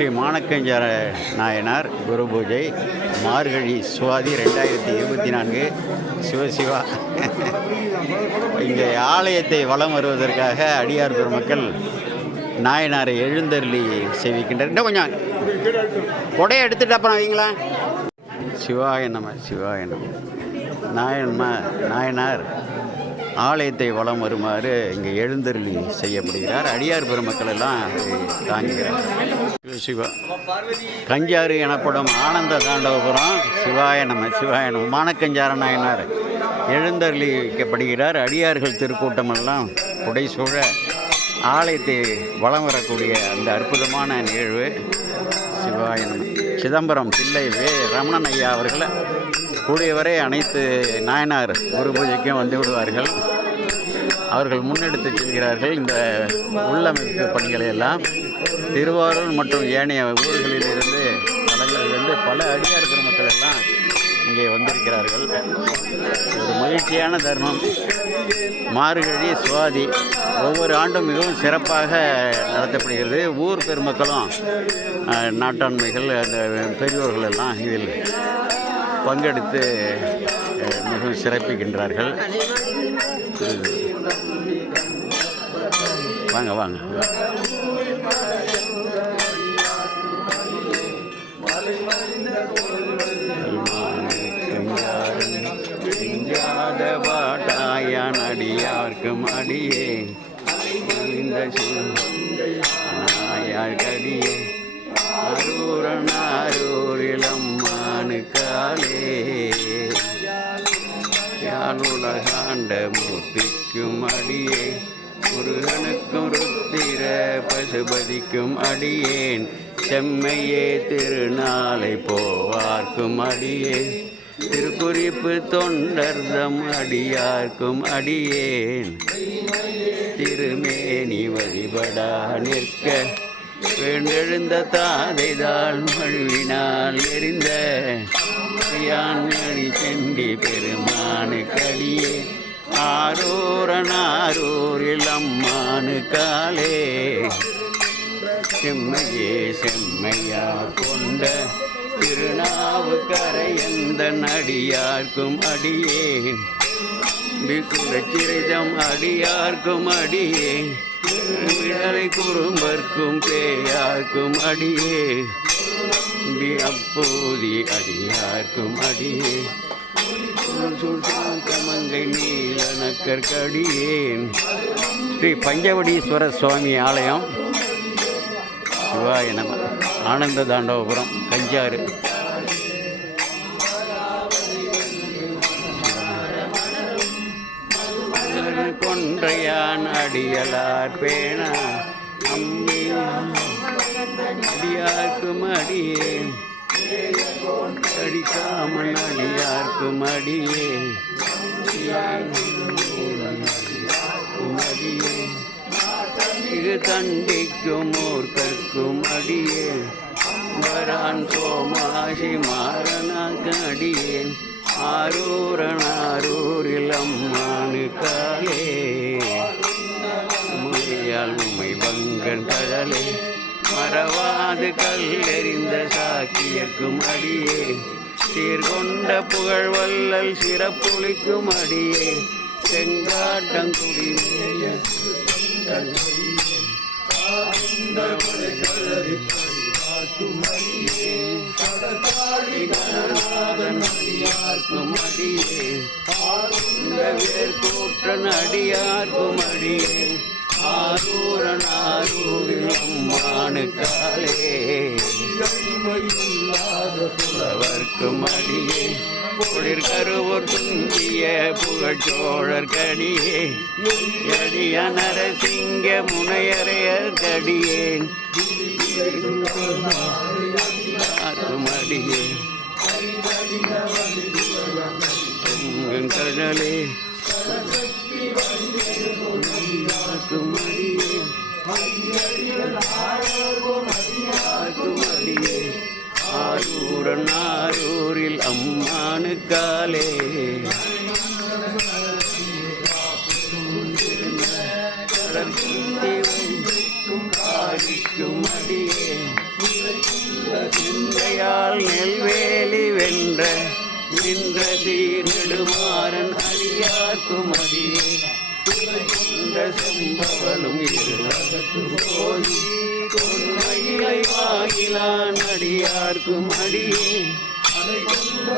ஸ்ரீ மாணக்கஞ்சார நாயனார் குரு பூஜை மார்கழி சுவாதி ரெண்டாயிரத்தி இருபத்தி நான்கு சிவசிவா இங்கே ஆலயத்தை வலம் வருவதற்காக அடியார் பெருமக்கள் நாயனாரை எழுந்தருளி சேவிக்கின்றனர். இன்னும் கொஞ்சம் கொடையை எடுத்துட்டு அப்புறம் வைங்களா? சிவாய நம சிவாய நம. நாயன்மா நாயனார் ஆலயத்தை வலம் வருமாறு இங்கே எழுந்தருளி செய்யப்படுகிறார் அடியார் பெருமக்கள் எல்லாம் தாங்குகிறார் சிவ. கஞ்சாறு எனப்படும் ஆனந்த தாண்டவபுரம் சிவாய நம சிவாய நம மானக்கஞ்சார நாயனார் எழுந்தருளி வைக்கப்படுகிறார் அடியார்கள் திருக்கூட்டமெல்லாம் புடைசூழ ஆலயத்தை வலம் வரக்கூடிய அந்த அற்புதமான நிகழ்வு சிவாய நம. சிதம்பரம் பிள்ளை வே ரமணன் ஐயா அவர்கள் கூடியவரை அனைத்து நாயனார் குரு பூஜைக்கும் வந்து விடுவார்கள். அவர்கள் முன்னெடுத்து செல்கிறார்கள் இந்த உள்ளமைப்பு பணிகளை எல்லாம். திருவாரூர் மற்றும் ஏனைய ஊர்களில் இருந்து தலங்களிலிருந்து பல அடியார் பெருமக்கள் எல்லாம் இங்கே வந்திருக்கிறார்கள். ஒரு மகிழ்ச்சியான தர்மம். மார்கழி சுவாதி ஒவ்வொரு ஆண்டும் மிகவும் சிறப்பாக நடத்தப்படுகிறது. ஊர் பெருமக்களும் நாட்டாண்மைகள் அந்த பெரியோர்கள் எல்லாம் இதில் பங்கெடுத்து மிகவும் சிறப்பிக்கின்றார்கள். வாங்க வாங்க. பாட்டாயான் அடியார்க்கும் அடியே இந்த நாயார்கடியே அரூரன் அரூரிலம் காலே. யாழுலகாண்ட மூர்த்திக்கும் அடியே. முருகனுக்கும் ருத்திர பசுபதிக்கும் அடியேன். செம்மையே திருநாளை போவார்க்கும் அடியேன் திருக்குறிப்பு தொண்டர்தம் அடியார்க்கும் அடியேன். திருமேனி வழிபடா நிற்க. வேண்டெழுந்த தாதைதாள் மழுவினால் எரிந்த. யான்மணி செண்டி பெருமானு கடியே ஆரூரனாரூரில் அம்மானு காலே. செம்மையே செம்மையா கொண்ட திருநாவுக்கரை எந்த நடியார்க்கும் அடியேன் விக்குலச்சிரிதம் அடியார்க்கும் அடியேன் விடலை குறும்பர்க்கும் பேயார்க்கும் அடியே. அப்போதி அடியார்க்கும் அடியே. கமங்கை நீலனக்கற்கடியேன் ஸ்ரீ பஞ்சவடீஸ்வர சுவாமி ஆலயம். சிவாய நம. ஆனந்த தாண்டவபுரம் கஞ்சாறு. கொன்றையான் அடியலார் பேணா. அம்மி அடியார்க்கும் அடியே. அடிக்காமல் அடியார்க்கும் அடியே. அடியே. இது தண்டிக்கும் மூர்க்கர்க்கும் அடியே. வரான் சோமாசி மாறனாக்கு அடியேன் ஆரூரன் ஆரூரில் மறவாது கல்லெறிந்த சாக்கியக்கும் அடியே. சீர்கொண்ட புகழ்வல்லல் சிறப்புளிக்கும் அடியே. செங்காட்டங்குடி அடியார்க்கும் அடியே. வேர்கூற்றன் அடியார்க்கும் அடியே. ஆரூரன் ஆரூரில் அம்மானு காலே புலவர்க்கும் அடியே குளிர் கருவூர் துங்கிய புகழ்ச்சோழர் கடியே எடிய நரசிங்க முனையரையர் கடியேன் அடியே கடலே ஆரூரில் அம்மானு காலே. காரிக்கும் அடியே. நெல்வேலி வென்ற நின்ற நின்ற சீர்நெடுமாறன் அடியார்க்கும் அடியே செம்பவலும் வாயிலான் அடியார்க்கும் அடியே அதை கொண்ட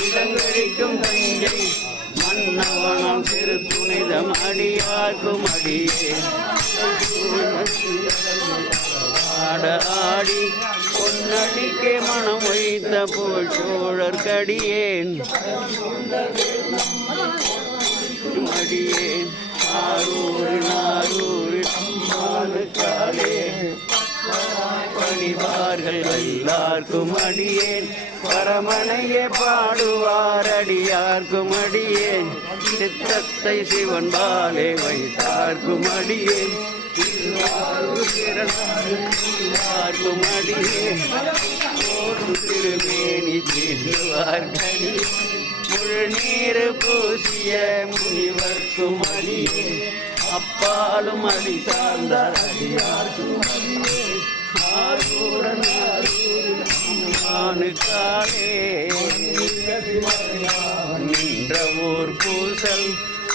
இடங்கழிக்கும் தஞ்சை மன்னவனம் சிறு துணிதம் அடியார்க்கும் அடியே ஆட ஆடி பொன்னடிக்கே மனம் வைத்த போல் சோழர் கடியேன் அடியேன் ஆரூர் நாரூர் அம்மானுக்காலே பணிவார்கள் எல்லாருக்கும் அடியேன். பரமனையே பாடுவார். அடியார்க்கும் அடியேன். சித்தத்தை சிவன் பாலே வைத்தார்க்கும் அடியேன். திருவார்க்கும் அடியேன். திருமேனி திருவார்கடி முழுநீர் பூசிய முனிவர்க்கும் அடியே அப்பாலும் அடி சார்ந்தார். அடியார்க்கும் அடியே அம்மானுக்காலே நின்ற ஊர் பூசல்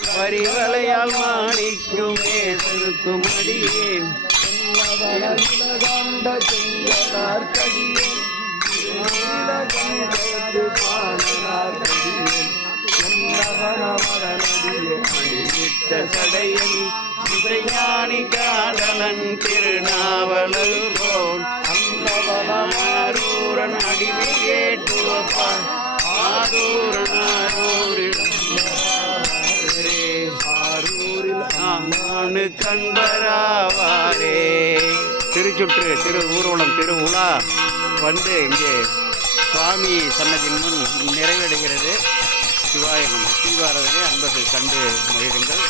பரிவலையால் மாணிக்கும் நேசருக்கும் அடியேன் சடையன். இசைஞானி காதலன் திருநாவலர் போன் ஆரூரன் அடிமை கேட்டுவப்பான் ஆரூரன் ஆரூரில் கண்பராவாரே. திருச்சுற்று திரு ஊர்வலம் திரு உலா வந்து இங்கே சுவாமி சன்னதியின் முன் நிறைவடைகிறது. சிவாயனம் தீபாரதனை அன்பர்கள் கண்டு மகிழுங்கள்.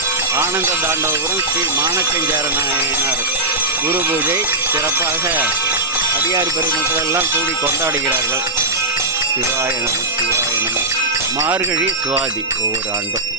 ஆனந்த தாண்டவபுரம் ஸ்ரீ மானக்கஞ்சாரநாயனார் குரு பூஜை சிறப்பாக அடியார் பெருமக்கள் எல்லாம் கூடி கொண்டாடுகிறார்கள். சிவாய நம சிவாய நம. மார்கழி சுவாதி ஒவ்வொரு ஆண்டும்.